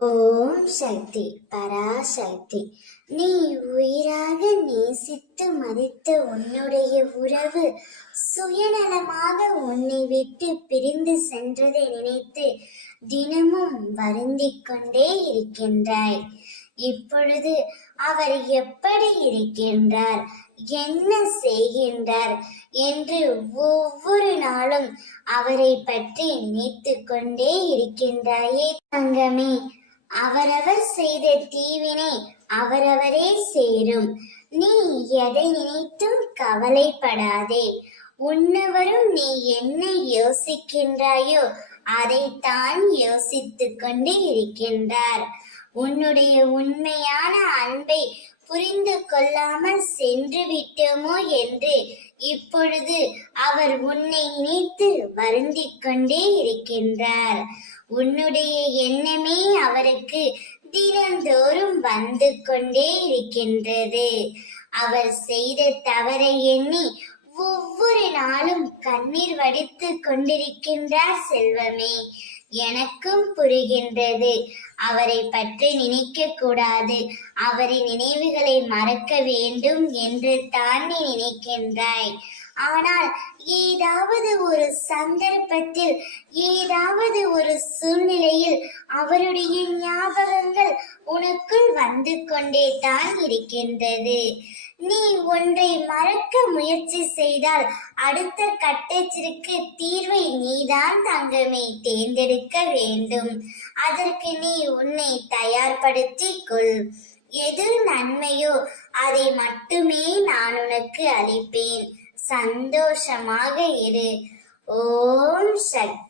ஓம் சக்தி பராசக்தி. நீ உயிராக நேசித்து மதித்த உன்னுடைய உறவு சுயநலமாக உன்னை விட்டு பிரிந்து சென்றதை நினைத்து தினமும் வருந்திக் கொண்டே இருக்கின்றாய். இப்பொழுது அவர் எப்படி இருக்கின்றார், என்ன செய்கின்றார் என்று ஒவ்வொரு நாளும் அவரை பற்றி நினைத்து கொண்டே இருக்கின்றாயே தங்கமே. அவரவர் செய்த தீவினை அவரவரே சேரும். நீ எதை நினைத்தும் கவலைப்படாதே. உன்னவரும் நீ என்ன யோசிக்கின்றாயோ அதைத்தான் யோசித்துக் கொண்டு இருக்கின்றார். உன்னுடைய உண்மையான அன்பை புரிந்து கொள்ளாமல் சென்று விட்டோமோ என்று இப்பொழுது அவர் உன்னை நினைத்து வருந்திக் கொண்டே இருக்கின்றார். உன்னுடைய எண்ணமே அவருக்கு தினந்தோறும் வந்து கொண்டே இருக்கின்றது. அவர் செய்த தவறை எண்ணி ஒவ்வொரு நாளும் கண்ணீர் வடித்து கொண்டிருக்கின்றார் செல்வமே. எனக்கும் புரிகின்றது. அவரை பற்றி நினைக்க கூடாது, அவரின் நினைவுகளை மறக்க வேண்டும் என்று தான் நீ நினைக்கின்றாய். ஆனால் ஏதாவது ஒரு சந்தர்ப்பத்தில், ஏதாவது ஒரு சூழ்நிலையில் அவருடைய ஞாபகங்கள் உனக்குள் வந்து கொண்டே தான் இருக்கின்றது. நீ ஒன்றை மறக்க முயற்சி செய்தால் அடுத்த கட்டத்திற்கு தீர்வை நீதான் தங்கமே தேர்ந்தெடுக்க வேண்டும். அதற்கு நீ உன்னை தயார்படுத்திக் கொள். எது நன்மையோ அதை மட்டுமே நான் உனக்கு அளிப்பேன். சந்தோஷமாக இரு. ஓம் சக்தி.